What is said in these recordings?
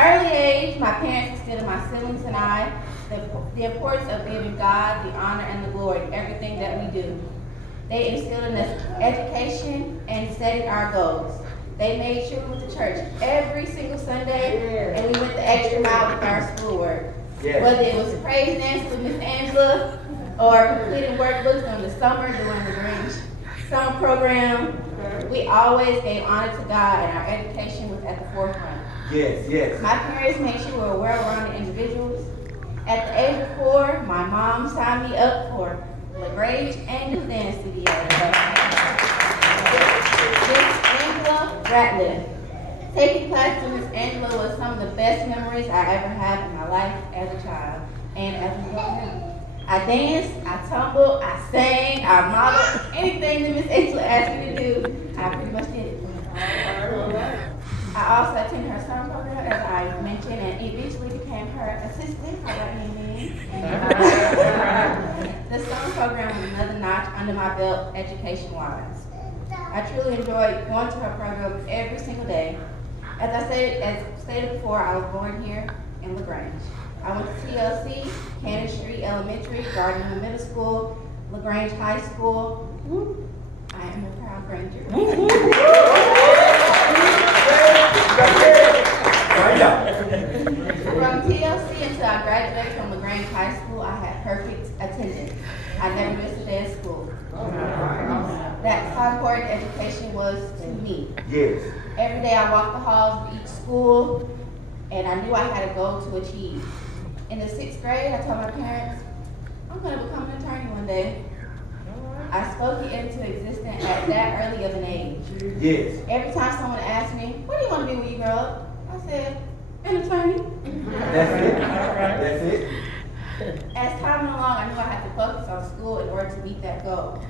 early age, my parents instilled in my siblings and I the importance of giving God the honor and the glory in everything that we do. They instilled in us education and setting our goals. They made sure we went to church every single Sunday, and we went the extra mile with our schoolwork. Yes. Whether it was praise dance with Miss Angela or completing workbooks during the summer during the Grange summer program, we always gave honor to God, and our education was at the forefront. Yes, yes. My parents made sure we were well-rounded individuals. At the age of 4, my mom signed me up for LaGrange Angels Dance Studio. Miss Angela Ratliff. Taking class with Miss Angela was some of the best memories I ever had in my life as a child and as an adult now. I danced, I tumbled, I sang, I modeled. Anything that Miss Angela asked me to do, I pretty much did it. I also attended her summer program, as I mentioned, and eventually became her assistant. The summer program was another notch under my belt education-wise. I truly enjoyed going to her program every single day. As stated before, I was born here in LaGrange. I went to TLC, Cannon Street Elementary, Gardner Middle School, LaGrange High School. I am a proud Granger. From TLC until I graduated from LaGrange High School, I had perfect attendance. I never missed a day of school. That's how important education was to me. Yes. Every day I walked the halls of each school, and I knew I had a goal to achieve. In the 6th grade, I told my parents, I'm going to become an attorney one day. I spoke it into existence at that early of an age. Yes. Every time someone asked me, what do you want to be when you grow up? I said, an attorney. That's it. That's it. As time went along, I knew I had to focus on school in order to meet that goal.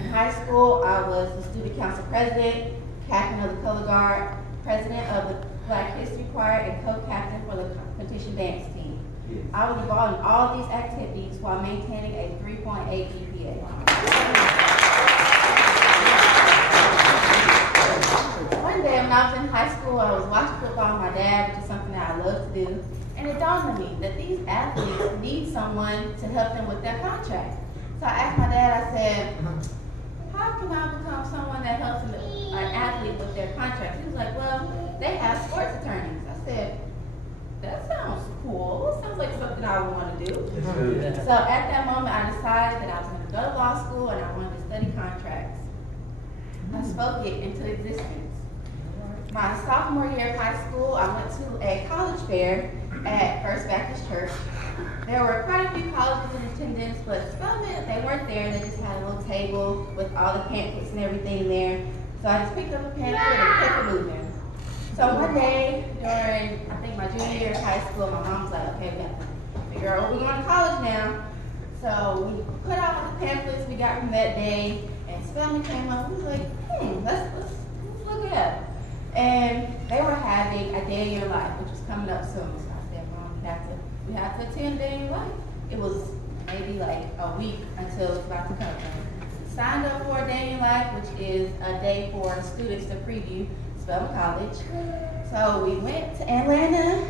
In high school, I was the student council president, captain of the color guard, president of the Black History Choir, and co-captain for the competition dance team. Yes. I was involved in all these activities while maintaining a 3.8 GPA. One day when I was in high school, I was watching football with my dad, which is something that I love to do, and it dawned on me that these athletes need someone to help them with their contract. So I asked my dad, I said, how can I become someone that helps an athlete with their contract? He was like, well, they have sports attorneys. I said, that sounds cool. Sounds like something I would want to do. So at that moment, I decided that I was going to go to law school and I wanted to study contracts. I spoke it into existence. My sophomore year of high school, I went to a college fair at First Baptist Church. There were quite a few colleges in attendance, but Spelman, they weren't there. They just had a little table with all the pamphlets and everything there. So I just picked up a pamphlet and kept it moving. So one day during, I think, my junior year of high school, my mom was like, okay, we have to figure out what we're going to college now. So we put out the pamphlets we got from that day, and Spelman came up. We was like, let's look it up. And they were having a day in your life, which was coming up soon. So I said, Mom, we have to attend a day in your life. It was maybe like a week until it was about to come. Signed up for a day in your life, which is a day for students to preview Spelman College. So we went to Atlanta,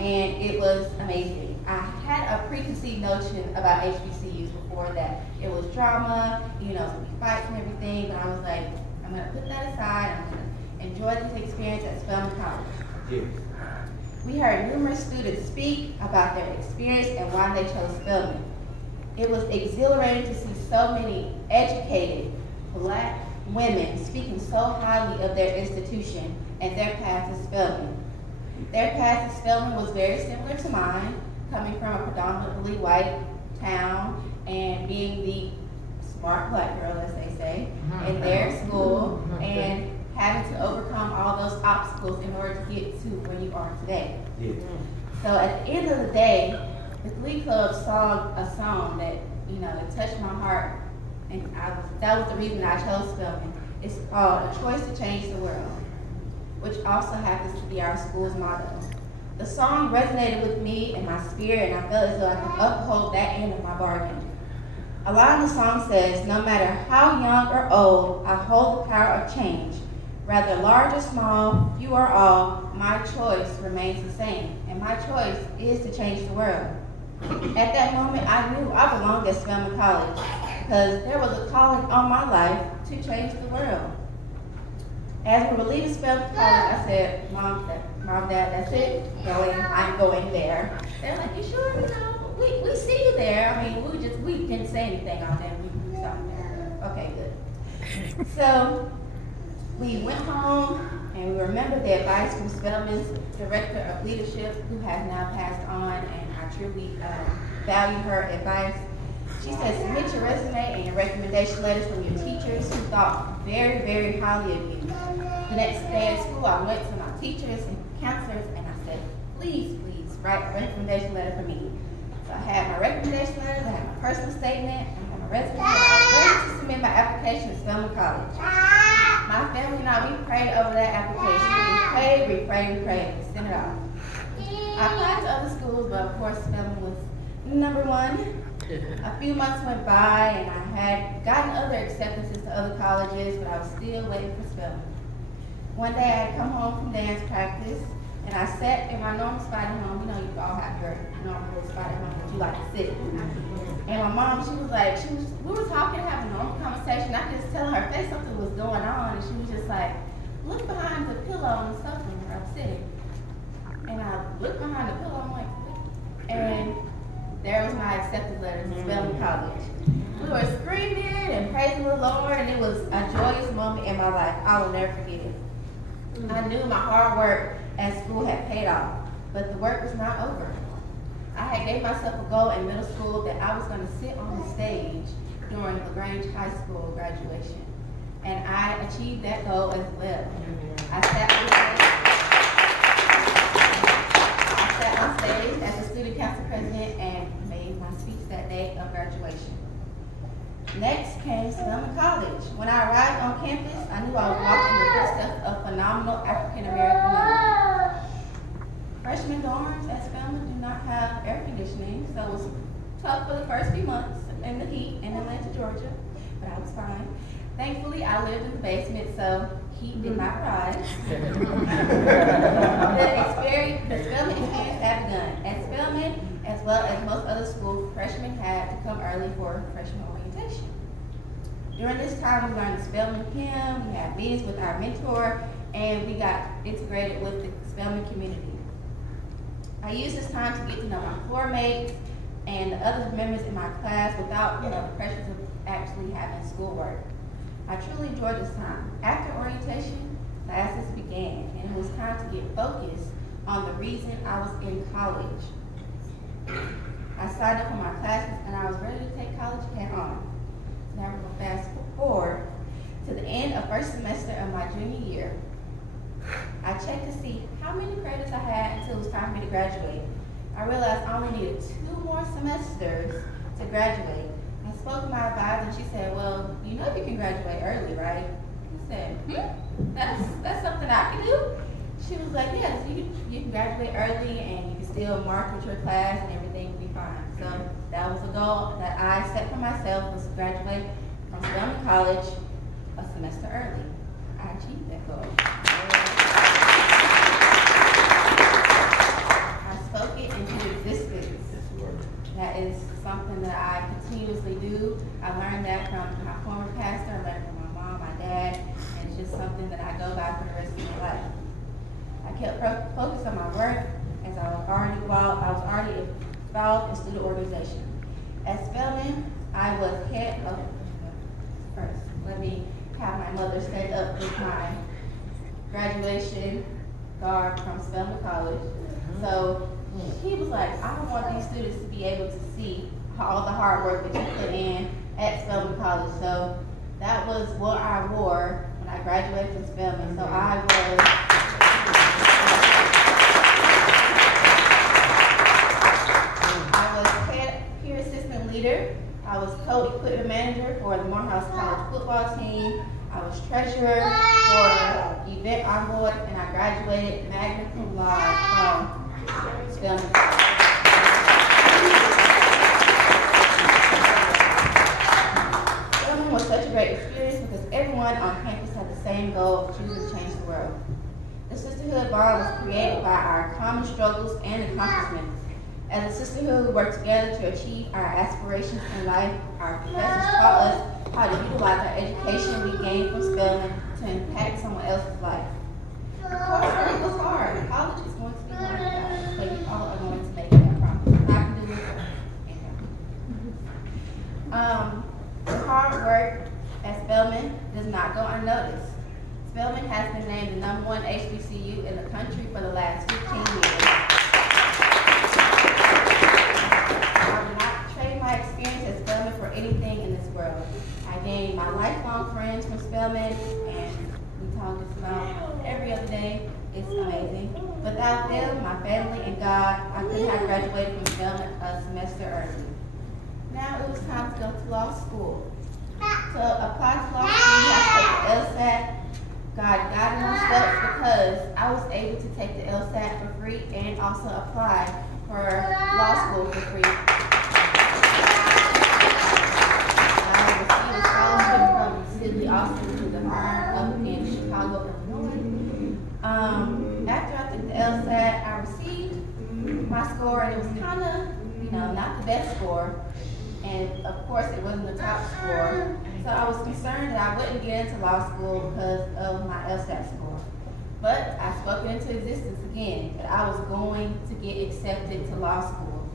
and it was amazing. I had a preconceived notion about HBCUs before that. It was drama, you know, some fights and everything, but I was like, I'm going to put that aside. I'm going to enjoy this experience at Spelman College. Yes. We heard numerous students speak about their experience and why they chose Spelman. It was exhilarating to see so many educated Black women speaking so highly of their institution and their path to Spelman. Their path to Spelman was very similar to mine, coming from a predominantly white town and being the smart Black girl, as they say, in their school, and having to overcome all those obstacles in order to get to where you are today. Yeah. So at the end of the day, the Glee Club sung a song that, you know, it touched my heart, and that was the reason I chose Spelman. It's called A Choice to Change the World, which also happens to be our school's motto. The song resonated with me and my spirit, and I felt as though I could uphold that end of my bargain. A line of the song says, no matter how young or old, I hold the power of change. Rather large or small, few or all, my choice remains the same, and my choice is to change the world. At that moment, I knew I belonged at Spelman College because there was a calling on my life to change the world. As we were leaving Spelman College, I said, Mom, Dad, that's it. I'm going there. They're like, you sure? You know, we see you there. I mean, we didn't say anything out there. We stopped there. Okay, good. So we went home and we remembered the advice from Spelman's Director of Leadership, who has now passed on, and I truly value her advice. She said, submit your resume and your recommendation letters from your teachers who thought very, very highly of you. The next day at school, I went to my teachers and counselors and I said, please write a recommendation letter for me. So I had my recommendation letter, I had my personal statement, I had my resume, and I was ready to submit my application to Spelman College. My family and I, we prayed over that application. We prayed, we sent it off. I applied to other schools, but of course Spelman was number one. A few months went by and I had gotten other acceptances to other colleges, but I was still waiting for Spelman. One day I had come home from dance practice and I sat in my normal spot at home. You know, you all have your normal little spot at home that you like to sit. And my mom, she was like, we were talking, having a normal conversation. I could just tell her face something was going on, and she was just like, look behind the pillow on the sofa where I'm sitting. And I looked behind the pillow, I'm like, what? And there was my acceptance letter to Spelman College. We were screaming and praising the Lord, and it was a joyous moment in my life. I will never forget it. I knew my hard work at school had paid off, but the work was not over. I had gave myself a goal in middle school that I was going to sit on the stage during LaGrange High School graduation, and I achieved that goal as well. I sat on stage as a student council president and made my speech that day of graduation. Next came Spelman College. When I arrived on campus, I knew I was walking in the footsteps of phenomenal African American women. Freshman dorms at Spelman do not have air conditioning, so it was tough for the first few months in the heat in Atlanta, Georgia, but I was fine. Thankfully, I lived in the basement, so heat did not rise. The Spelman experience had begun. At Spelman, as well as most other schools, freshmen had to come early for freshman orientation. During this time, we learned the Spelman hymn, we had meetings with our mentor, and we got integrated with the Spelman community. I used this time to get to know my floor mates and the other members in my class without the pressures of actually having schoolwork. I truly enjoyed this time. After orientation, classes began, and it was time to get focused on the reason I was in college. I signed up for my classes, and I was ready to take college head on. So now we're going to fast forward to the end of first semester of my junior year. I checked to see how many credits I had until it was time for me to graduate. I realized I only needed 2 more semesters to graduate. I spoke to my advisor and she said, well, you know you can graduate early, right? I said, that's something I can do? She was like, yes, you can graduate early and you can still mark with your class and everything will be fine. So that was a goal that I set for myself, was to graduate from Spelman College a semester early. I achieved that goal. I spoke it into existence. That is something that I continuously do. I learned that from my former pastor, I learned from my mom, my dad, and it's just something that I go by for the rest of my life. I kept focused on my work as I was already involved in student organization. At Spelman, I was head of, first, let me have my mother stand up with my graduation garb from Spelman College. So he was like, I don't want these students to be able to see all the hard work that you put in at Spelman College. So that was what I wore when I graduated from Spelman. So I was peer assistant leader. I was co-equipment manager for the Morehouse College football team. I was treasurer for event envoy, and I graduated magna cum laude from Spelman. Spelman was such a great experience because everyone on campus had the same goal of choosing change. created by our common struggles and accomplishments. As a sisterhood, we work together to achieve our aspirations in life. Our professors taught us how to utilize our education we gained from Spelman to impact someone else's life. Coursework was hard. College is going to be hard, but you all are going to make it, I promise. I can do it. The hard work at Spelman does not go unnoticed. Spelman has been named the #1 HBCU in the country for the last 15 years. I would not trade my experience at Spelman for anything in this world. I gained my lifelong friends from Spelman, and we talk just about every other day. It's amazing. Without them, my family, and God, I could have graduated from Spelman a semester early. Now it was time to go to law school. To apply to law school, you have to take the LSAT. God guided my steps because I was able to take the LSAT for free and also apply for law school for free. I received a scholarship from Sidley Austin to the firm up in Chicago, Illinois. After I took the LSAT, I received my score, and it was kind of, not the best score. And of course, it wasn't the top score. So I was concerned that I wouldn't get into law school because of my LSAT score. But I spoke it into existence again, that I was going to get accepted to law school.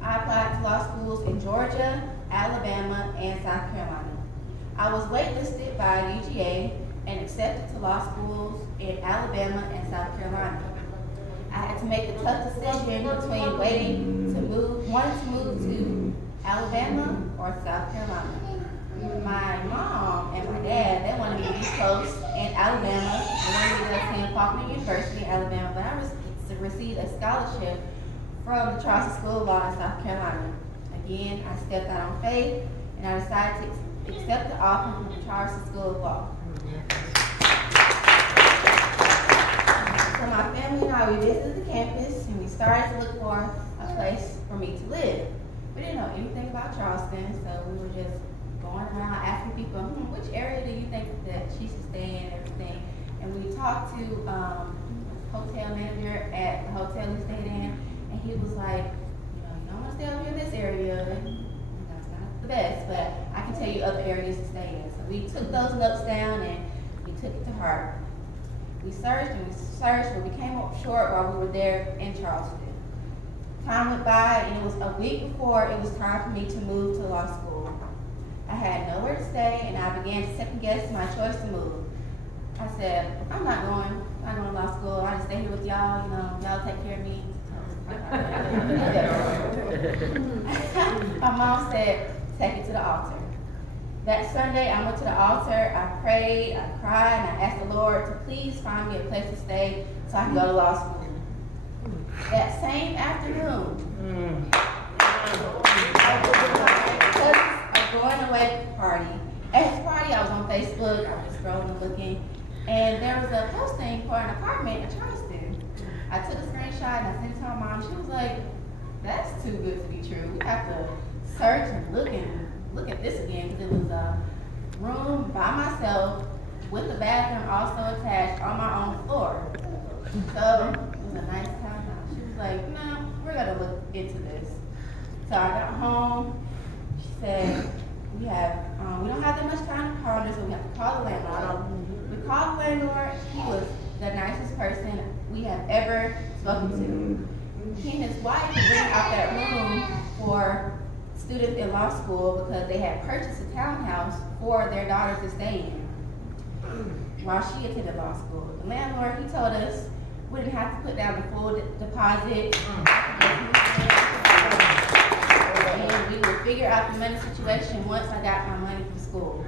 I applied to law schools in Georgia, Alabama, and South Carolina. I was waitlisted by UGA and accepted to law schools in Alabama and South Carolina. I had to make the tough decision between wanting to move to Alabama or South Carolina. My mom and my dad, they wanted me to be close in Alabama. They wanted me to attend Faulkner University in Alabama, but I received a scholarship from the Charleston School of Law in South Carolina. Again, I stepped out on faith, and I decided to accept the offer from the Charleston School of Law. So my family and I, we visited the campus, and we started to look for a place for me to live. We didn't know anything about Charleston, so we were just going around asking people, which area do you think that she should stay in and everything. And we talked to hotel manager at the hotel we stayed in, and he was like, you don't want to stay over here in this area. That's not the best, but I can tell you other areas to stay in. So we took those notes down and we took it to heart. We searched and we searched, but we came up short while we were there in Charleston. Time went by, and it was a week before it was time for me to move to law school. I had nowhere to stay, and I began to second guess my choice to move. I said, I'm not going to law school. I just stay here with y'all, y'all take care of me. My mom said, take it to the altar. That Sunday, I went to the altar, I prayed, I cried, and I asked the Lord to please find me a place to stay so I can go to law school. That same afternoon, a going away party. At his party, I was on Facebook, I was just scrolling and looking, and there was a posting for an apartment in Charleston. I took a screenshot and I sent it to my mom. She was like, that's too good to be true. We have to search and look at this again, because it was a room by myself with the bathroom also attached on my own floor. So it was a nice time. She was like, no, we're gonna look into this. So I got home. She said, we don't have that much time to ponder, so we have to call the landlord. We called the landlord. He was the nicest person we have ever spoken to. He and his wife rented out that room for students in law school because they had purchased a townhouse for their daughter to stay in while she attended law school. The landlord, he told us we didn't have to put down the full deposit. And we would figure out the money situation once I got my money from school.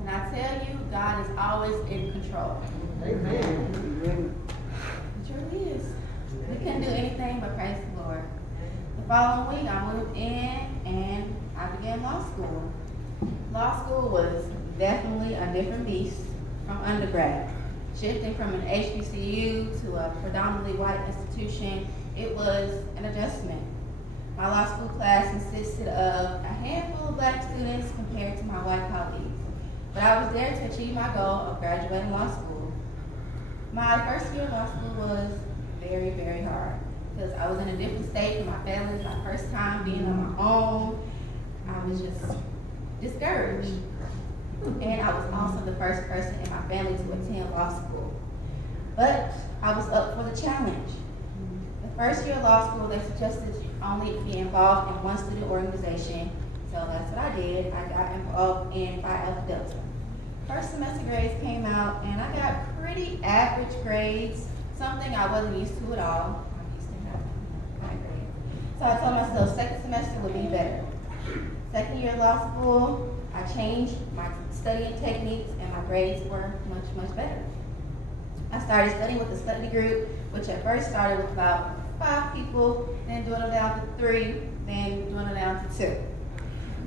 And I tell you, God is always in control. Amen. It truly is. We couldn't do anything but praise the Lord. The following week, I moved in and I began law school. Law school was definitely a different beast from undergrad. Shifting from an HBCU to a predominantly white institution, it was an adjustment. My law school class consisted of a handful of black students compared to my white colleagues, but I was there to achieve my goal of graduating law school. My first year of law school was very, very hard because I was in a different state from my family. My first time being on my own, I was just discouraged. And I was also the first person in my family to attend law school. But I was up for the challenge. The first year of law school, they suggested only be involved in one student organization. So that's what I did. I got involved in Phi Alpha Delta. First semester grades came out, and I got pretty average grades, something I wasn't used to at all. I'm used to having high grades. So I told myself second semester would be better. Second year of law school, I changed my studying techniques, and my grades were much, much better. I started studying with a study group, which at first started with about 5 people, then doing it down to 3, then doing it down to 2.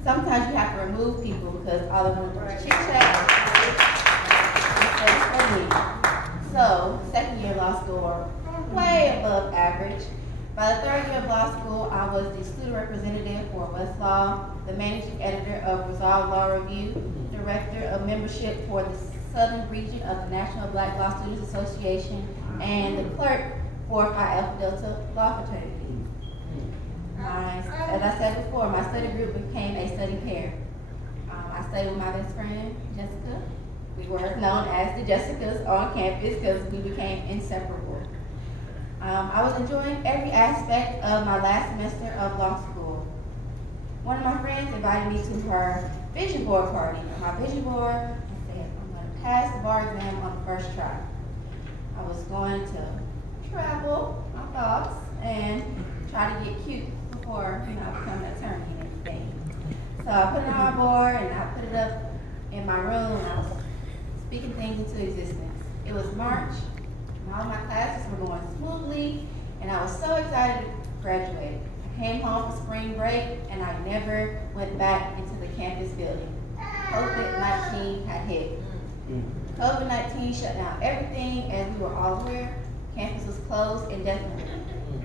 Sometimes you have to remove people because all they want to do is chit-chat instead of studying. So, second year of law school, way above average. By the third year of law school, I was the student representative for Westlaw, the managing editor of Resolve Law Review, director of membership for the Southern Region of the National Black Law Students Association, and the clerk for Phi Alpha Delta Law Fraternity. As I said before, my study group became a study pair. I studied with my best friend, Jessica. We were known as the Jessicas on campus because we became inseparable. I was enjoying every aspect of my last semester of law school. One of my friends invited me to her vision board party. On my vision board, I said, I'm going to pass the bar exam on the first try. I was going to travel my thoughts and try to get cute before, I become an attorney and everything. So I put it on my board and I put it up in my room and I was speaking things into existence. It was March, and all my classes were going smoothly, and I was so excited to graduate. I came home for spring break and I never went back into the campus building. COVID-19 had hit. COVID-19 shut down everything, as we were all aware. Campus was closed indefinitely.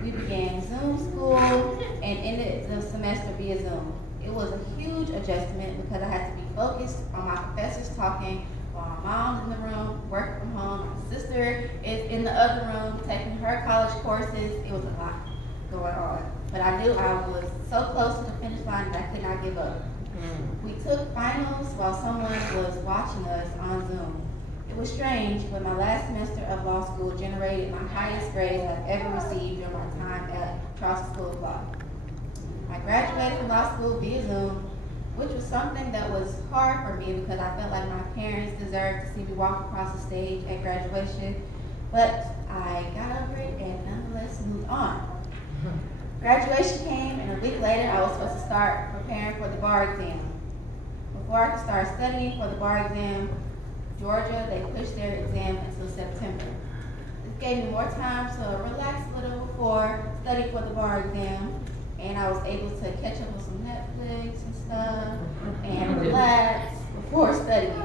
We began Zoom school and ended the semester via Zoom. It was a huge adjustment because I had to be focused on my professors talking while my mom's in the room, working from home. My sister is in the other room taking her college courses. It was a lot going on. But I knew I was so close to the finish line that I could not give up. We took finals while someone was watching us on Zoom. It was strange, but my last semester of law school generated my highest grades I've ever received during my time at Charleston School of Law. I graduated from law school via Zoom, which was something that was hard for me because I felt like my parents deserved to see me walk across the stage at graduation, but I got over it and nonetheless moved on. Graduation came, and a week later I was supposed to start preparing for the bar exam. Before I could start studying for the bar exam, Georgia, they pushed their exam until September. This gave me more time to relax a little before studying for the bar exam, and I was able to catch up with some Netflix and stuff and relax before studying.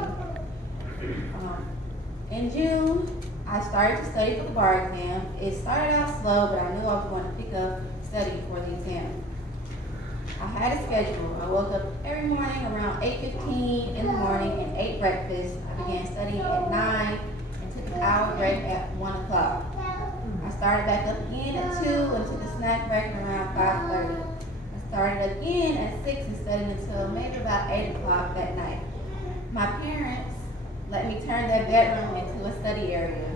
In June, I started to study for the bar exam. It started out slow, but I knew I was going to pick up studying for the exam. I had a schedule. I woke up every morning around 8:15 in the morning and ate breakfast. I began studying at 9 and took an hour break at 1 o'clock. I started back up again at 2 and took a snack break around 5:30. I started again at 6 and studied until maybe about 8 o'clock that night. My parents let me turn their bedroom into a study area.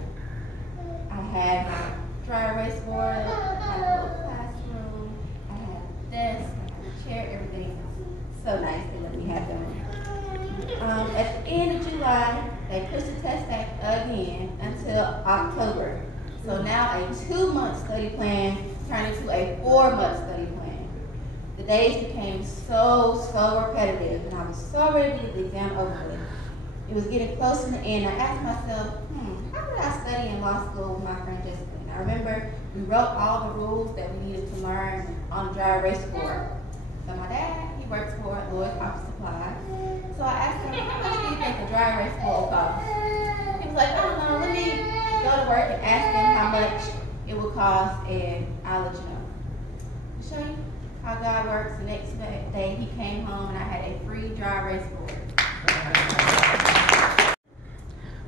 I had my dry erase board, I had a little classroom, I had a desk, chair, everything. So nice they let me have them. At the end of July, they pushed the test back again until October. So now a 2-month study plan turned into a 4-month study plan. The days became so repetitive, and I was so ready to get the exam over with. It was getting close to the end. I asked myself, how did I study in law school with my friend Jessica? And I remember we wrote all the rules that we needed to learn on the dry erase board. So my dad, he works for Lloyd's Office Supply. So I asked him, how much do you think a dry erase board will cost? He was like, I don't know, let me go to work and ask him how much it will cost, and I'll let you know. To show you how God works, the next day he came home and I had a free dry erase board.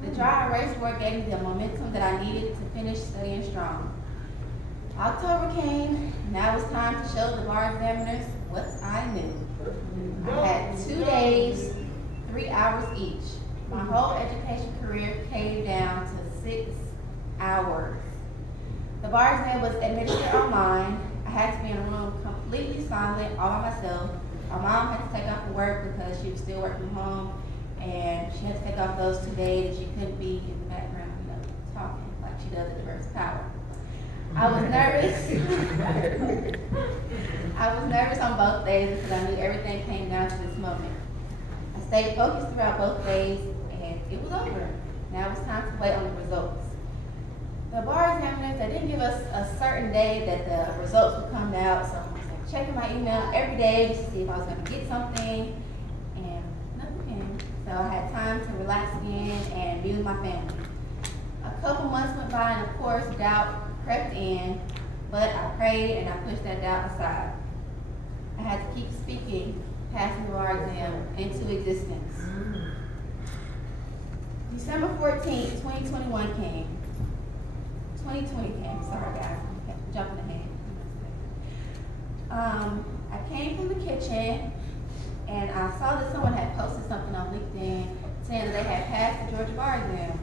The dry praise the Lord gave me the momentum that I needed to finish studying strong. October came, and now it was time to show the bar examiners what I knew. I had 2 days, 3 hours each. My whole education career came down to 6 hours. The bar exam was administered online. I had to be in a room completely silent, all by myself. My mom had to take off from work because she was still working from home, and she had to take off those 2 days. She couldn't be in the background, talking like she does at Diverse Power. I was nervous. I was nervous on both days because I knew everything came down to this moment. I stayed focused throughout both days, and it was over. Now it was time to wait on the results. The bar examiners, they didn't give us a certain day that the results would come out, so I was like checking my email every day to see if I was going to get something, and nothing came. So I had time to relax again and be with my family. A couple months went by, and of course, doubt crept in, but I prayed and I pushed that doubt aside. I had to keep speaking, passing the bar exam into existence. December 14th, 2021 came. 2020 came, sorry guys, I'm jumping ahead. I came from the kitchen and I saw that someone had posted something on LinkedIn saying that they had passed the Georgia bar exam.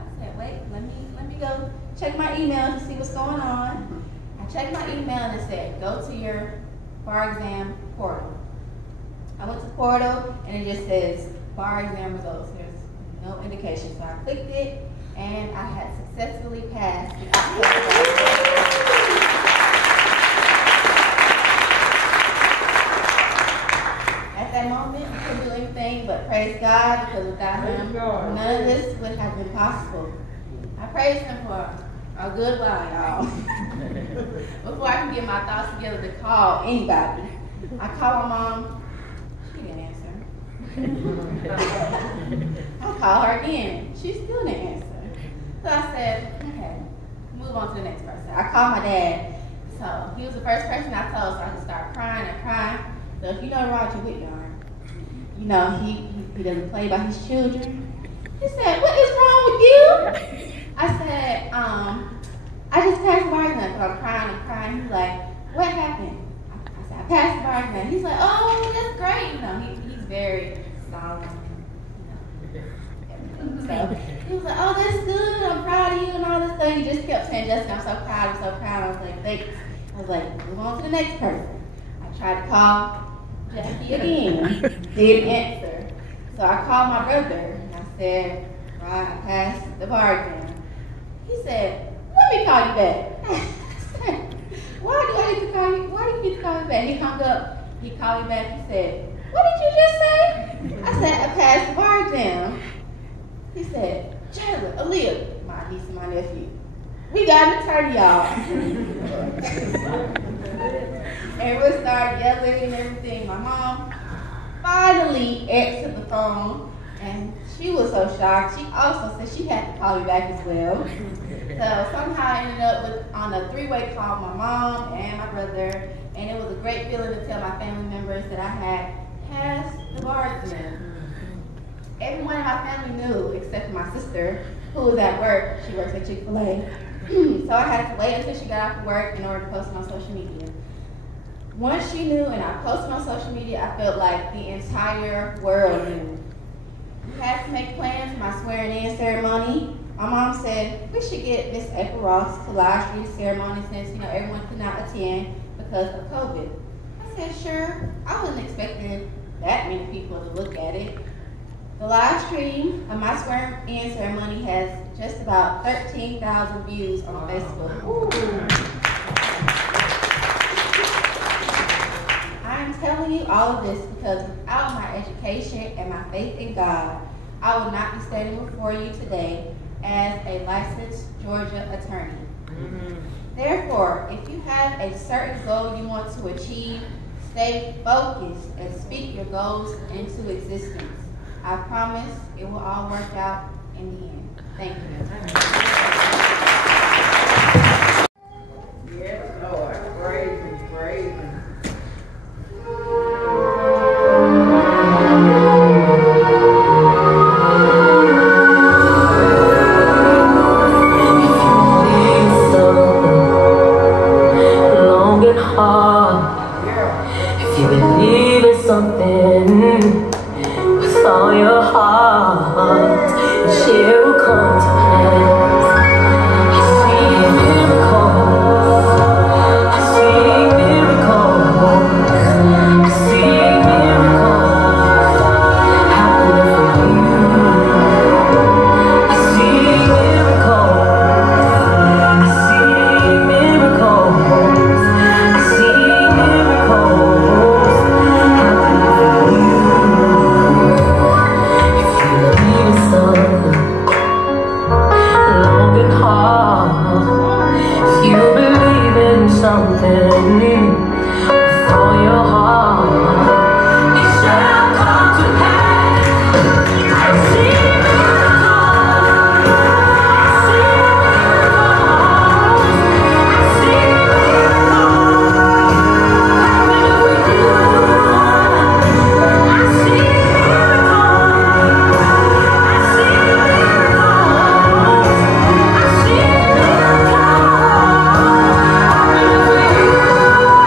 I said, wait, let me go check my email to see what's going on. I checked my email and it said, go to your bar exam portal. I went to the portal and it just says bar exam results. There's no indication. So I clicked it and I had successfully passed the At that moment, I couldn't do anything but praise God, because without Him, none of this would have been possible. I praised Him for a good while, y'all. Before I can get my thoughts together to call anybody. I called my mom. She didn't answer. I called her again. She still didn't answer. So I said, okay, move on to the next person. I called my dad. So he was the first person I told, so I just started crying and crying. So if you know Roger Woodyard, he doesn't play by his children. He said, what is wrong with you? I said, I just passed the bar exam. So I'm crying and crying. He's like, what happened? I said, I passed the bar exam. He's like, oh, that's great. He's very solemn. So he was like, oh, that's good. I'm proud of you and all this stuff. He just kept saying, Jessica, I'm so proud. I'm so proud. I was like, thanks. I was like, move on to the next person. I tried to call Jackie again. Didn't answer. So I called my brother and I said, right, I passed the bar exam. He said, let me call you back. I said, why do I need to call you? Why do you need to call me back? He hung up. He called me back. He said, what did you just say? I said, I passed the bar exam. He said, Jayla, Aaliyah, my niece and my nephew, we got an attorney, y'all. And we started yelling and everything. My mom finally answered the phone, and she was so shocked. She also said she had to call me back as well. So somehow I ended up on a 3-way call with my mom and my brother, and it was a great feeling to tell my family members that I had passed the bar exam. Everyone in my family knew, except for my sister, who was at work. She works at Chick-fil-A. So I had to wait until she got off of work in order to post on social media. Once she knew and I posted on social media, I felt like the entire world knew. We had to make plans for my swearing-in ceremony. My mom said we should get Miss April Ross to live stream the ceremony since everyone could not attend because of COVID. I said sure. I wasn't expecting that many people to look at it. The live stream of my swearing-in ceremony has just about 13,000 views on Facebook. Ooh. I am telling you all of this because without my education and my faith in God, I would not be standing before you today as a licensed Georgia attorney. Mm-hmm. Therefore, if you have a certain goal you want to achieve, stay focused and speak your goals into existence. I promise it will all work out in the end. Thank you. Yes, Lord. Praise Him, praise Him. heart. If you believe in something with all your heart, it shall come to pass. I see miracles. I see miracles. I see miracles happening for you. I see miracles. I see miracles. I see miracles happening for you. If you believe in something long and hard, if you believe in something with all your heart, it shall come to pass. I see miracles. I see miracles. I see miracles happening for you. I see miracles. I see miracles. I see miracles happening for you.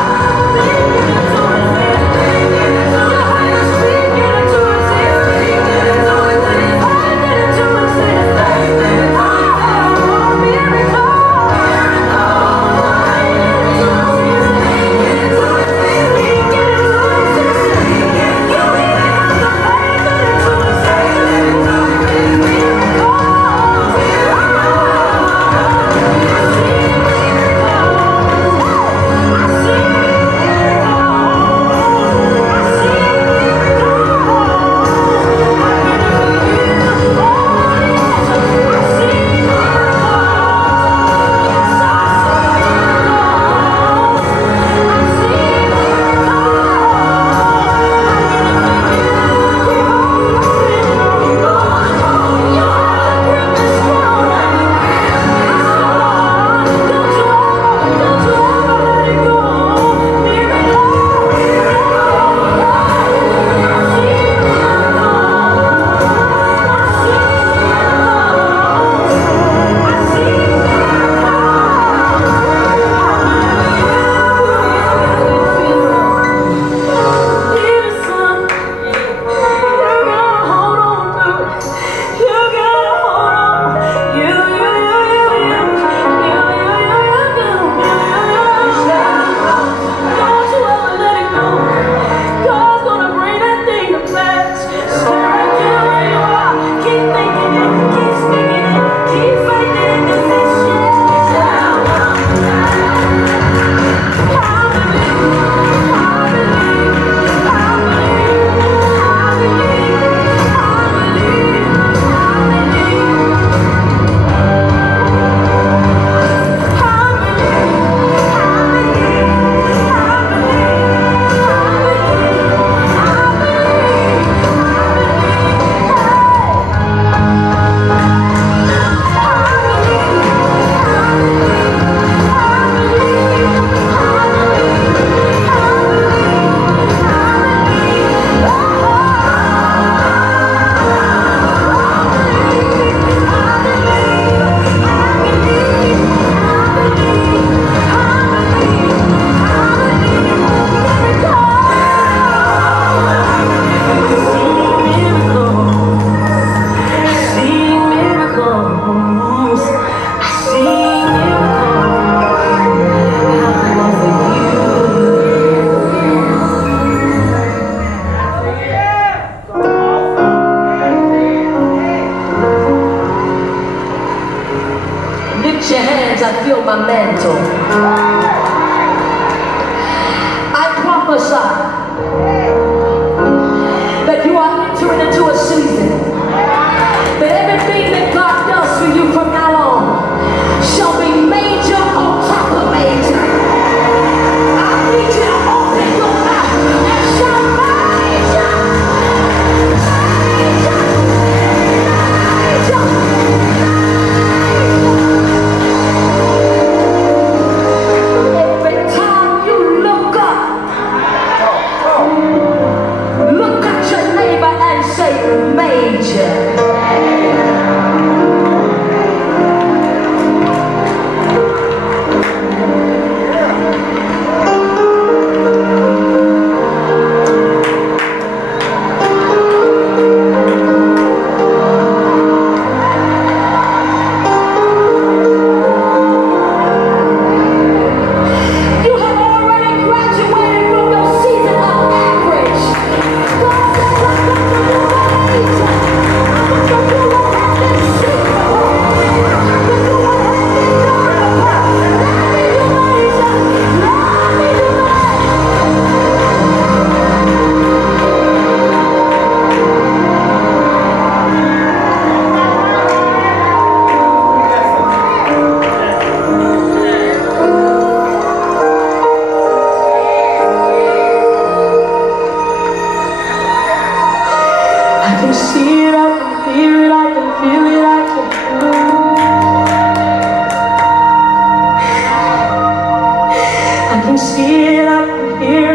see it, I can hear